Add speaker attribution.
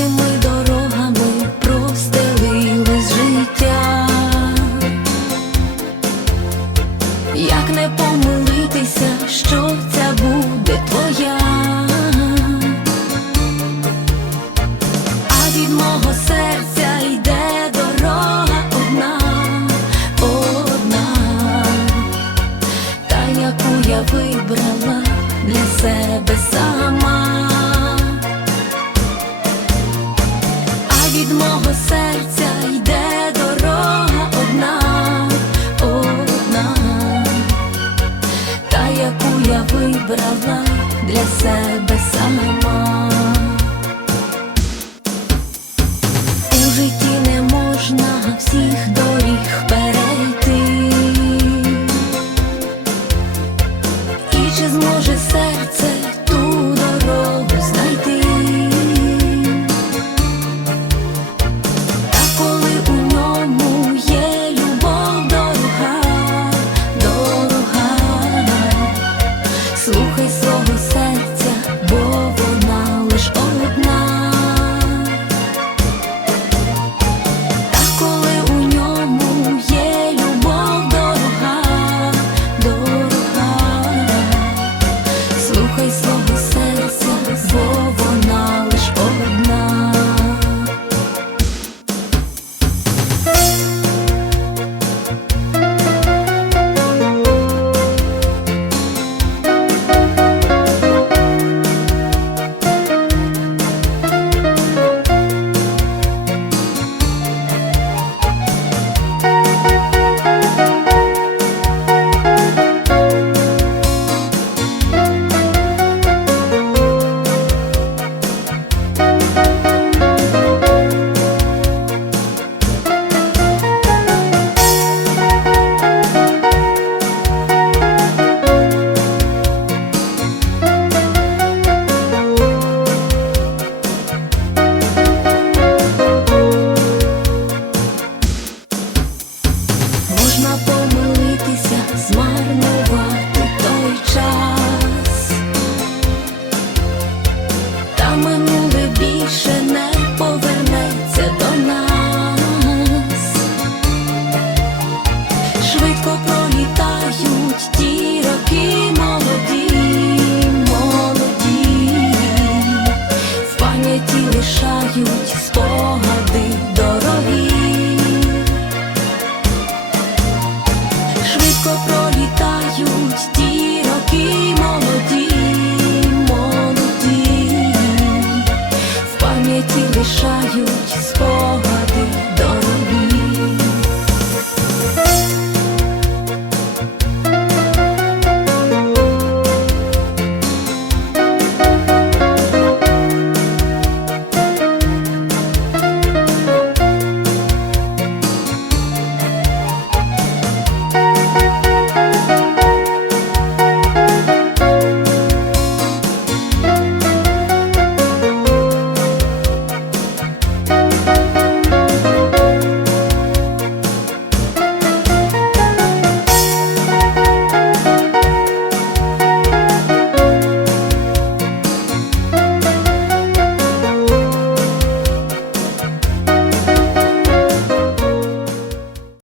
Speaker 1: Тими дорогами простелилось життя, як не помилитися, що ця буде твоя, а від мого серця йде дорога одна, одна, та яку я вибрала для себе сама. Від мого серця йде дорога одна, одна, та яку я вибрала для себе сама.